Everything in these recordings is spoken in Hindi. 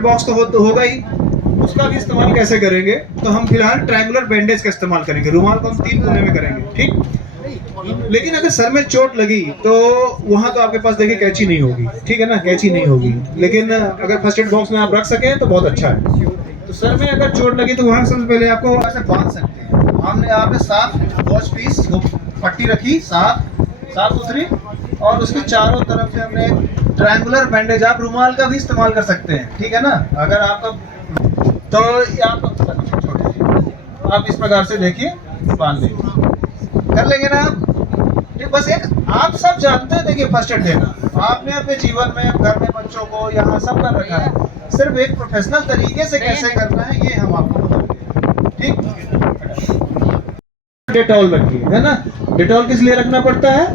बॉक्स तो होगा ही, उसका भी इस्तेमाल कैसे करेंगे? तो हम फिलहाल ट्रायंगुलर बैंडेज का इस्तेमाल करेंगे। रुमाल को हम 3 कोने में करेंगे, ठीक। लेकिन अगर सर में चोट लगी तो वहां तो आपके पास देखिए कैंची नहीं होगी, ठीक है ना, कैंची नहीं होगी। लेकिन अगर फर्स्ट एड बॉक्स में आप रख सके तो बहुत अच्छा है। तो सर में अगर चोट लगी तो वहां सबसे पहले आपको ऐसे बांध सकते हैं। हमने आपने साफ वॉच पीस पट्टी रखी, साफ सुथरी, और उसके चारों तरफ से हमने ट्रायंगुलर बैंडेज, आप रुमाल का भी इस्तेमाल कर सकते हैं, ठीक है ना। अगर आपका तो आप इस प्रकार से देखिए बांध लेंगे, कर लेंगे ना आप। ये बस एक आप सब जानते हैं, देखिए फर्स्ट एड देना आपने अपने जीवन में, घर में बच्चों को, यहाँ सब कर रखा है। सिर्फ एक प्रोफेशनल तरीके से कैसे करना है ये हम आपको बताएंगे, ठीक। डेटॉल रखिए, है ना। डेटॉल किस लिए रखना पड़ता है?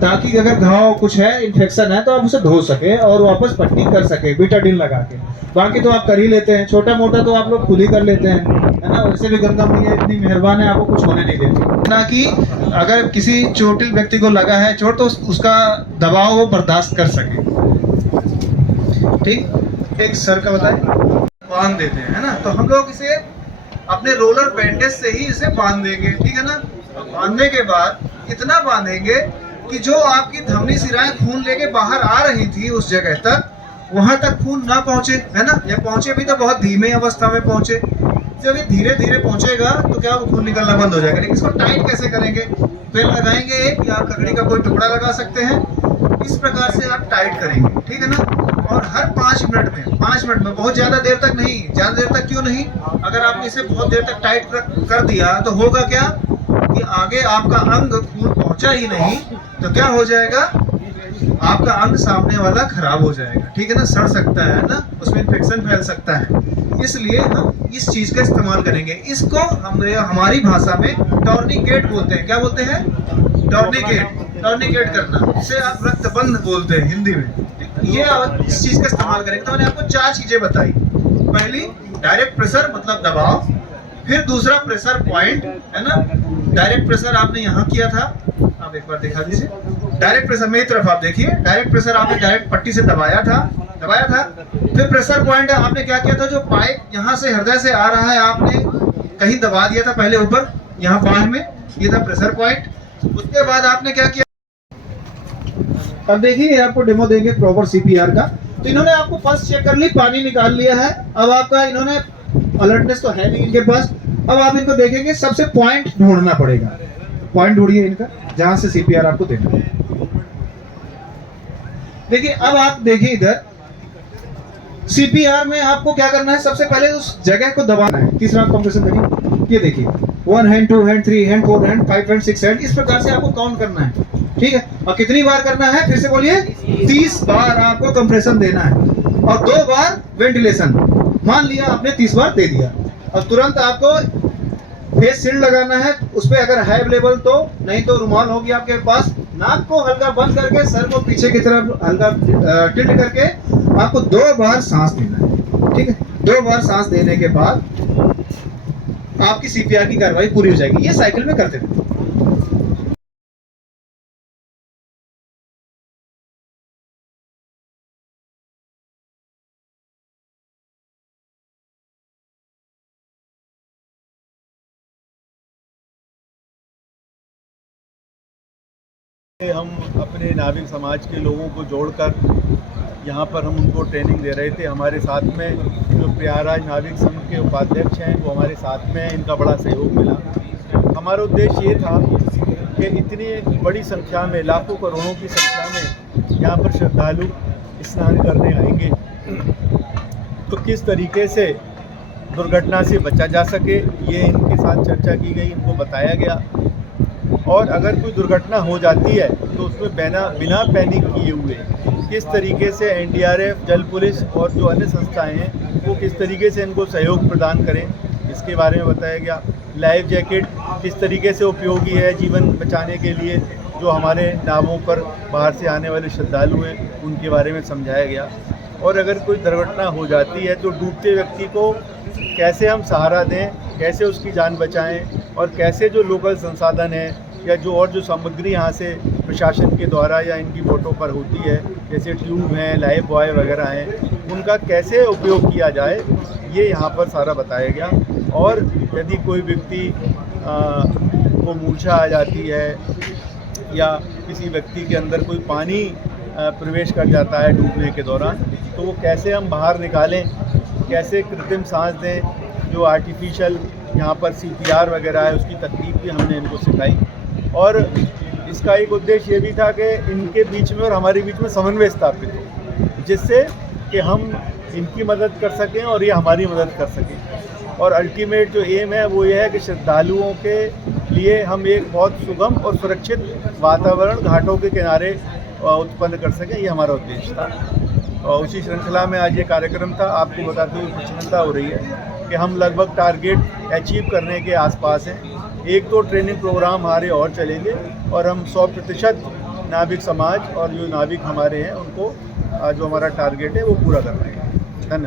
ताकि अगर घाव कुछ है, इन्फेक्शन है, तो आप उसे धो सके और वापस पट्टी कर सके बीटाडीन लगा के। बाकी तो आप कर ही लेते हैं, छोटा मोटा तो आप लोग खुद ही कर लेते हैं, है ना। वैसे भी गंगा मैया इतनी मेहरबान है, आपको कुछ होने नहीं देती ना। कि अगर किसी चोटिल व्यक्ति को लगा है चोट तो उसका दबाव वो बर्दाश्त कर सके, ठीक। एक सर का बताए बांध देते हैं, है ना। तो हम लोग इसे अपने रोलर बैंडेज से ही इसे बांध देंगे, ठीक है ना। बांधने के बाद इतना बांधेंगे कि जो आपकी धमनी सिराएं खून लेके बाहर आ रही थी उस जगह तक, वहां तक खून ना पहुंचे, है ना। या पहुंचे भी तो बहुत धीमे अवस्था में पहुंचे। जब ये धीरे धीरे पहुंचेगा तो क्या वो खून निकलना बंद हो जाएगा। लेकिन इसको टाइट कैसे करेंगे? पेन लगाएंगे एक, या लकड़ी का कोई टुकड़ा लगा सकते हैं, इस प्रकार से आप टाइट करेंगे, ठीक है ना। और हर 5 मिनट में, बहुत ज्यादा देर तक नहीं। ज्यादा देर तक क्यों नहीं? अगर आपने इसे बहुत देर तक टाइट कर दिया तो होगा क्या कि आगे आपका अंग खून पहुंचा ही नहीं, तो क्या हो जाएगा, आपका अंग सामने वाला खराब हो जाएगा, ठीक है ना। सड़ सकता है ना, उसमें इन्फेक्शन फैल सकता है। इसलिए हम इस चीज का इस्तेमाल करेंगे। इसको हमारी भाषा में टॉर्निकेट बोलते हैं। क्या बोलते हैं? टॉर्निकेट करना, इसे आप रक्तबंध बोलते हैं हिंदी में। ये इस चीज का इस्तेमाल करेंगे। तो मैंने आपको 4 चीजें बताई। पहली डायरेक्ट प्रेशर मतलब दबाव, फिर दूसरा प्रेशर पॉइंट, है ना। डायरेक्ट प्रेशर आपने यहाँ किया था, आप एक बार दिखा दीजिए। डायरेक्ट प्रेशर मेरी तरफ आप देखिए, डायरेक्ट प्रेशर आपने डायरेक्ट पट्टी से दबाया था। फिर प्रेशर पॉइंट आपने क्या किया था, जो पाइप यहाँ से हृदय से आ रहा है आपने कहीं दबा दिया था पहले ऊपर, यहाँ बांध में, ये था प्रेशर पॉइंट। उसके बाद आपने क्या किया, अब देखिए आपको डेमो देंगे प्रॉपर सीपीआर का। तो इन्होंने आपको पल्स चेक कर ली, पानी निकाल लिया है। अब आपका इन्होंने अलर्टनेस तो है नहीं इनके पास। अब आप इनको देखेंगे, सबसे पॉइंट ढूंढना पड़ेगा। पॉइंट ढूंढिए इनका, जहां से सीपीआर आपको देना है। देखिए अब आप देखिए इधर सीपीआर में आपको क्या करना है, सबसे पहले उस जगह को दबाना है। तीसरा कंप्रेशन देखिए, ये देखिए 1 hand, 2 hand, 3 hand, 4 hand, 5 hand, 6 hand, इस प्रकार से आपको काउंट करना है, ठीक है। और कितनी बार करना है, फिर से बोलिए, 30 बार आपको कंप्रेशन देना है और 2 बार वेंटिलेशन। मान लिया आपने 30 बार दे दिया, और तुरंत आपको फेस शील्ड लगाना है। उस पर अगर है अवेलेबल तो, नहीं तो रुमाल होगी आपके पास। नाक को हल्का बंद करके सर को पीछे की तरफ हल्का टिल्ट करके आपको 2 बार सांस देना है, ठीक है। 2 बार सांस देने के बाद आपकी सीपीआर की कार्रवाई पूरी हो जाएगी। ये साइकिल में करते हैं। हम अपने नाविक समाज के लोगों को जोड़कर यहाँ पर हम उनको ट्रेनिंग दे रहे थे। हमारे साथ में जो प्रयागराज नाविक संघ के उपाध्यक्ष हैं वो हमारे साथ में हैं, इनका बड़ा सहयोग मिला। हमारा उद्देश्य ये था कि इतनी बड़ी संख्या में, लाखों करोड़ों की संख्या में यहाँ पर श्रद्धालु स्नान करने आएंगे, तो किस तरीके से दुर्घटना से बचा जा सके, ये इनके साथ चर्चा की गई, इनको बताया गया। और अगर कोई दुर्घटना हो जाती है तो उसमें बिना पैनिक किए हुए किस तरीके से एनडीआरएफ, जल पुलिस और जो अन्य संस्थाएं हैं वो किस तरीके से इनको सहयोग प्रदान करें, इसके बारे में बताया गया। लाइफ जैकेट किस तरीके से उपयोगी है जीवन बचाने के लिए, जो हमारे नावों पर बाहर से आने वाले श्रद्धालु हैं उनके बारे में समझाया गया। और अगर कोई दुर्घटना हो जाती है तो डूबते व्यक्ति को कैसे हम सहारा दें, कैसे उसकी जान बचाएं, और कैसे जो लोकल संसाधन हैं या जो और जो सामग्री यहाँ से प्रशासन के द्वारा या इनकी वोटों पर होती है, जैसे ट्यूब हैं, लाइफ बॉय वगैरह हैं, उनका कैसे उपयोग किया जाए ये यहाँ पर सारा बताया गया। और यदि कोई व्यक्ति को मूर्छा आ जाती है या किसी व्यक्ति के अंदर कोई पानी प्रवेश कर जाता है डूबने के दौरान, तो वो कैसे हम बाहर निकालें, कैसे कृत्रिम सांस दें, जो आर्टिफिशियल यहाँ पर CPR वगैरह है उसकी तकनीक भी हमने इनको सिखाई। और इसका एक उद्देश्य ये भी था कि इनके बीच में और हमारे बीच में समन्वय स्थापित हो, जिससे कि हम इनकी मदद कर सकें और ये हमारी मदद कर सकें। और अल्टीमेट जो एम है वो ये है कि श्रद्धालुओं के लिए हम एक बहुत सुगम और सुरक्षित वातावरण घाटों के किनारे उत्पन्न कर सकें, ये हमारा उद्देश्य था। और उसी श्रृंखला में आज ये कार्यक्रम था। आपको बताते हुए प्रसन्नता हो रही है कि हम लगभग टारगेट अचीव करने के आसपास हैं। एक तो ट्रेनिंग प्रोग्राम हमारे और चलेंगे और हम 100% नाविक समाज और जो नाविक हमारे हैं उनको जो हमारा टारगेट है वो पूरा कर पाएंगे।